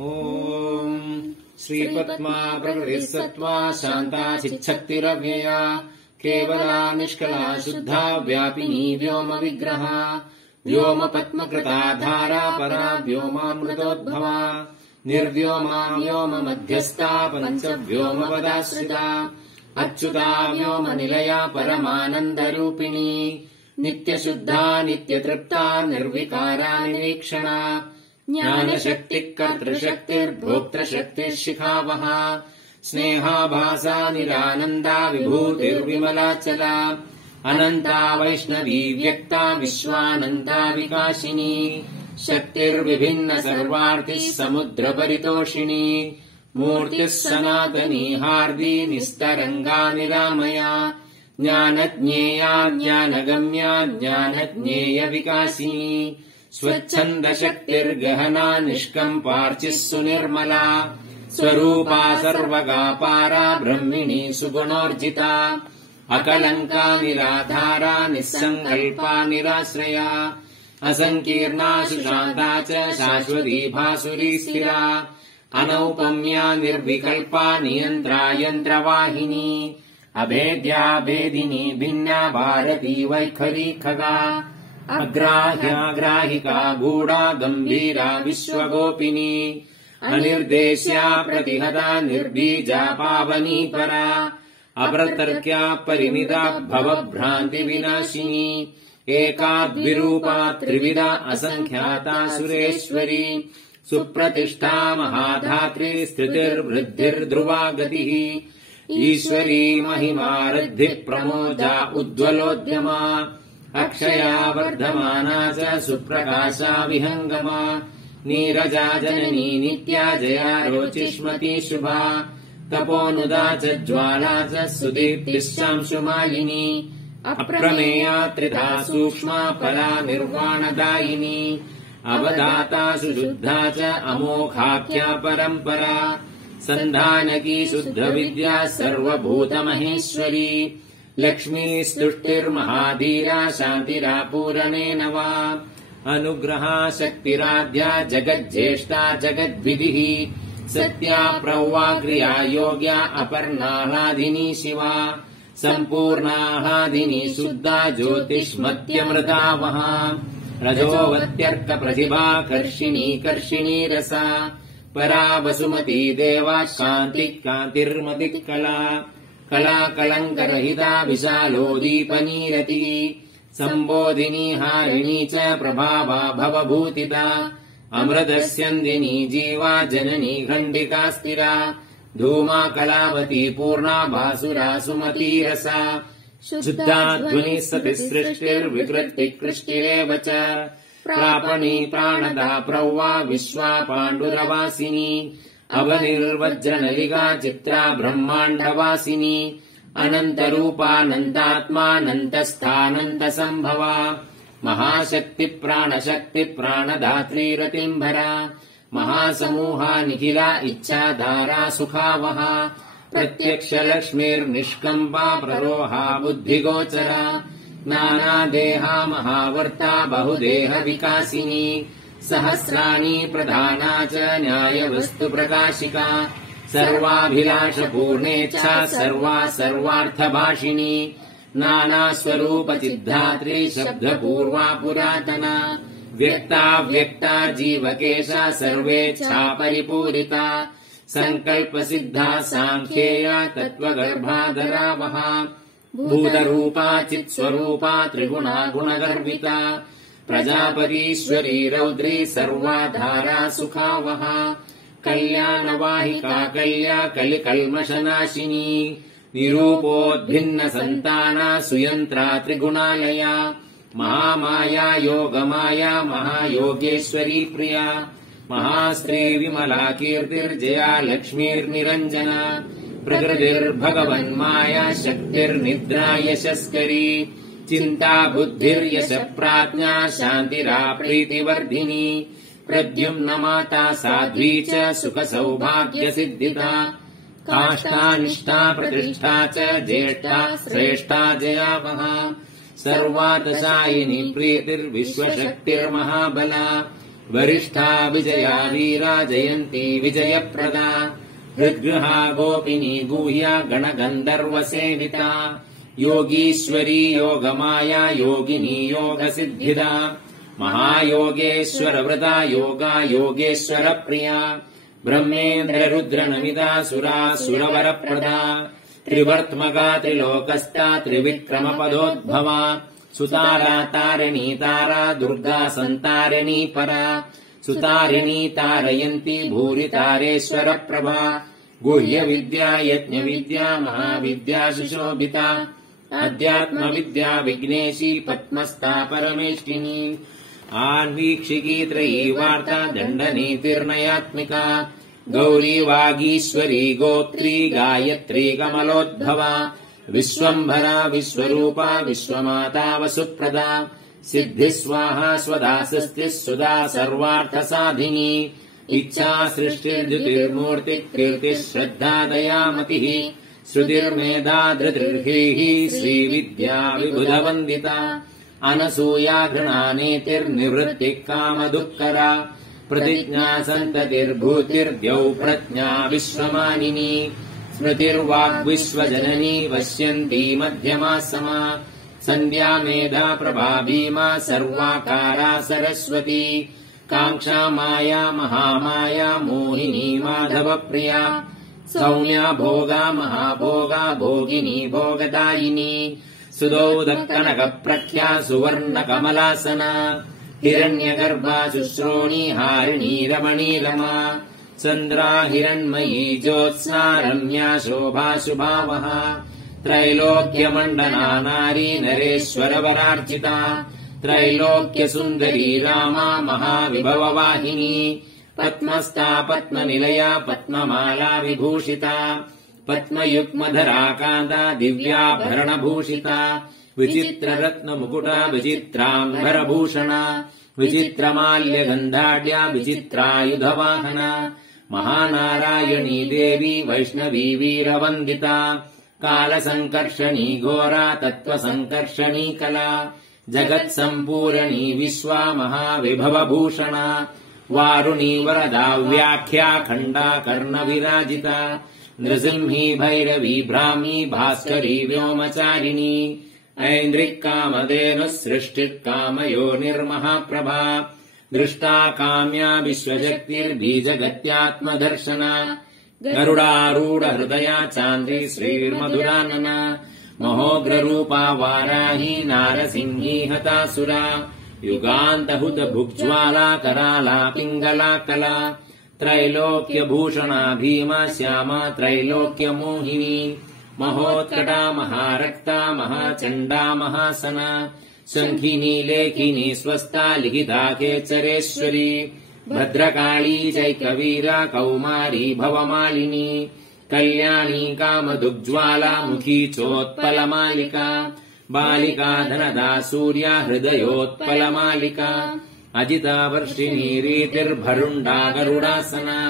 ॐ श्रीपद्मा प्रकृतिः सत्त्वा शान्ता चिच्छक्तिरव्यया केवला निष्कला शुद्धा व्यापिनी व्योम विग्रहा व्योम पद्मकृता धारा परा व्योमामृतोद्भवा निर्व्योमा व्योम मध्यस्था पञ्चव्योमपदाश्रिता अच्युता व्योम निलया परमानन्दरूपिणी नित्यशुद्धा नित्यतृप्ता निर्विकारा निरीक्षणा ज्ञानशक्तिः कर्तृशक्तिर्भोक्तृशक्तिः शिखावहा स्नेहाभासा निरानन्दा विभूतिर्विमलाचला अनन्ता वैष्णवी व्यक्ता विश्वानन्दा विकाशिनी शक्तिर्विभिन्न सर्वार्थिः समुद्रपरितोषिणी मूर्तिः सनातनी हार्दी निस्तरङ्गा निरामया ज्ञानज्ञेया ज्ञानगम्या ज्ञानज्ञेय विकासिनी स्वच्छन्दशक्तिर्गहना निष्कम्पार्चिः सुनिर्मला स्वरूपा सर्वगापारा ब्रह्मिणी सुगुणोर्जिता अकलङ्का निराधारा निस्सङ्कल्पा निराश्रया असङ्कीर्णा सुशान्ता च शाश्वती भासुरी स्थिरा अनौपम्या निर्विकल्पा नियन्त्रा यन्त्रवाहिनी अभेद्या भेदिनी भिन्ना भारती वैखरी खगा अग्राह्या ग्राहिका गूढा गम्भीरा विश्वगोपिनी अनिर्देश्या प्रतिहता निर्बीजा पावनी परा अप्रतर्क्या परिमिता भवभ्रान्तिविनाशिनी एका द्विरूपा त्रिविधा असङ्ख्याता सुरेश्वरी सुप्रतिष्ठा महाधात्री स्थितिर्वृद्धिर्ध्रुवा गतिः ईश्वरी महिमारद्धिः प्रमोजा उज्ज्वलोद्यमा अक्षया वर्धमाना च सुप्रकाशा विहङ्गमा नीरजा जननी नित्या जया रोचिष्मती शुभा तपोनुदा च ज्वाला च सुदीप्तिश्चांशुमालिनी अप्रमेया त्रिधा सूक्ष्मा परा निर्वाणदायिनी अवधाता सुशुद्धा च अमोघाख्या परम्परा सन्धानकी शुद्धविद्या सर्वभूतमहेश्वरी लक्ष्मीस्तुष्टिर्महाधीरा शान्तिरापूरणेन वा अनुग्रहा शक्तिराध्या जगज्ज्येष्ठा जगद्विधिः सत्या प्रौवाग्र्या योग्या अपर्णाह्लादिनी शिवा सम्पूर्णाह्लादिनी शुद्धा ज्योतिष्मत्यमृता वहा रजोवत्यर्कप्रतिभा कर्षिणी कर्षिणी रसा परा वसुमती देवा कान्तिः कान्तिर्मतिः कला कला कलङ्करहिता विशालोदीपनीरतिः सम्बोधिनी हारिणी च प्रभावा भवभूतिता अमृतस्यन्दिनी जीवा जननी खण्डिका स्थिरा धूमा कलावती पूर्णा भासुरा सुमती रसा शुद्धा ध्वनिः सतिसृष्टिर्विकृतिः कृष्टिरेव च प्रापणी प्राणदा प्रौवा विश्वा पाण्डुरवासिनी अवनिर्वज्रनलिका चित्रा ब्रह्माण्डवासिनी अनन्तरूपानन्तात्मानन्तस्थानन्तसम्भवा महाशक्तिः प्राणशक्तिः प्राणधात्रीरतिम्भरा महासमूहा निखिला इच्छाधारा सुखावहा प्रत्यक्षलक्ष्मीर्निष्कम्पा प्ररोहा बुद्धिगोचरा नानादेहा महावर्ता बहुदेहविकासिनी सहस्राणि प्रधाना च न्यायवस्तुप्रकाशिका सर्वाभिलाषपूर्णेच्छा सर्वा सर्वार्थभाषिणी नानास्वरूपचिद्धात्री शब्दपूर्वा पुरातना व्यक्ता व्यक्ता जीवकेशा सर्वेच्छा परिपूरिता सङ्कल्पसिद्धा साङ्ख्येया तत्त्वगर्भाधरा वहा भूतरूपा चित्स्वरूपा त्रिगुणा गुणगर्विता प्रजापतीश्वरी रौद्री सर्वाधारा सुखावहा कल्याणवाहिका कल्या कलिकल्मषनाशिनी निरूपोद्भिन्नसन्ताना सुयन्त्रा त्रिगुणालया महामाया योगमाया महायोगेश्वरी प्रिया महास्त्री विमला कीर्तिर्जया लक्ष्मीर्निरञ्जना प्रकृतिर्भगवन्माया शक्तिर्निद्रा यशस्करी चिन्ता बुद्धिर्यश प्राज्ञा शान्तिराप्रीतिवर्धिनी प्रद्युम्न माता साध्वी च सुखसौभाग्यसिद्धिता काष्ठा निष्ठा प्रतिष्ठा च ज्येष्ठा श्रेष्ठा जयावहा सर्वातशायिनी प्रीतिर्विश्वशक्तिर्महाबला वरिष्ठा विजया वीरा जयन्ती विजयप्रदा हृद्गृहा गोपिनी गुह्या गणगन्धर्वसेविता योगीश्वरी योगमाया योगिनी योगसिद्धिदा महायोगेश्वरवृता योगा योगेश्वरप्रिया ब्रह्मेन्द्ररुद्रनमिता सुरा सुरवरप्रदा त्रिवर्त्मका त्रिलोकस्था त्रिविक्रमपदोद्भवा सुतारा तारिणी तारा दुर्गा सन्तारिणी परा सुतारिणी तारयन्ती भूरितारेश्वरप्रभा गुह्यविद्या यज्ञविद्या महाविद्या सुशोभिता अध्यात्मविद्या विघ्नेशी पद्मस्था परमेष्टिनी आन्वीक्षिकी त्रयी वार्ता दण्डनीतिर्नयात्मिका गौरी वागीश्वरी गोत्री गायत्री कमलोद्भवा विश्वम्भरा विश्वरूपा विश्वमाता वसुप्रदा सिद्धिस्वाहा स्वदा सृष्टिः सुधा सर्वार्थसाधिनी इच्छा सृष्टिर्द्युतिर्मूर्तिः कीर्तिः श्रद्धा दयामतिः श्रुतिर्मेधा धृतिर्ह्रीः श्रीविद्या विबुधवन्दिता अनसूया घृणानेतिर्निवृत्तिः कामदुःकरा प्रतिज्ञा सन्ततिर्भूतिर्द्यौ प्रज्ञा विश्वमानिनी स्मृतिर्वाग्विश्वजननी वश्यन्ती मध्यमा समा सन्ध्या मेधा प्रभा भीमा सर्वाकारा सरस्वती काङ्क्षा माया महामाया मोहिनी माधवप्रिया सौम्या भोगा महाभोगा भोगिनी भोगदायिनी सुदौदकनकप्रख्या सुवर्णकमलासना हिरण्यगर्भा शुश्रोणी हारिणी रमणी रमा चन्द्रा हिरण्मयी ज्योत्स्ना रम्या शोभा शुभावहा त्रैलोक्यमण्डना नारी नरेश्वरवरार्चिता त्रैलोक्यसुन्दरी रामा महाविभववाहिनी पद्मस्था पद्मनिलया पद्ममाला विभूषिता पद्मयुग्मधरा कान्ता दिव्याभरणभूषिता विचित्ररत्नमुकुटा विचित्राम्बरभूषणा विचित्रमाल्यगन्धाढ्या विचित्रायुधवाहना महानारायणी देवी वैष्णवी वीरवन्दिता कालसङ्कर्षणी घोरा तत्त्वसङ्कर्षणी कला जगत्सम्पूरणी विश्वा महाविभवभूषणा वारुणी वरदा व्याख्या खण्डा कर्णविराजिता नृसिंही भैरवी भ्रामी भास्करी व्योमचारिणी ऐन्द्रिक्कामधेनुः सृष्टिकामयो निर्महाप्रभा दृष्टा काम्या विश्वशक्तिर्बीजगत्यात्मदर्शना गरुडारूढ हृदया चान्द्री श्रीर्मधुरानना महोग्ररूपा वाराही नारसिंही हतासुरा युगान्तहुत भुग्ज्वाला कराला पिङ्गला कला त्रैलोक्यभूषणा भीमा श्यामा त्रैलोक्यमोहिनी महोत्कटा महारक्ता महाचण्डा महासना शङ्खिनी लेखिनी स्वस्था लिखिता खेचरेश्वरी भद्रकाली चैकवीरा कौमारी भवमालिनी कल्याणी कामदुग्ज्वाला मुखी चोत्पलमालिका बालिका धनदा सूर्या हृदयोत्पलमालिका अजिता वर्षिणी रीतिर्भरुण्डा गरुडासना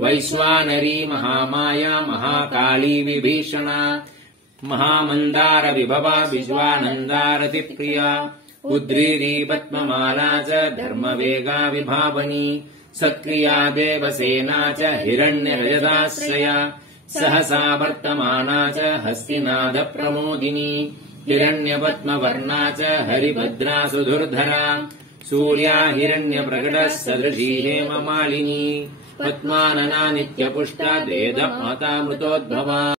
वैश्वानरी महामाया महाकाली विभीषणा महामन्दार विभवा विश्वानन्दारतिप्रिया उद्रीरी पद्ममाला च धर्मवेगा विभावनी सक्रिया देवसेना च हिरण्यरजदाश्रया सहसा वर्तमाना च हस्तिनादप्रमोदिनी हिरण्यपद्मवर्णा च हरिभद्रा सुधुर्धरा सूर्या हिरण्यप्रकटः सदृशी हेममालिनी पद्मानना नित्यपुष्टा वेदमाता मृतोद्भवा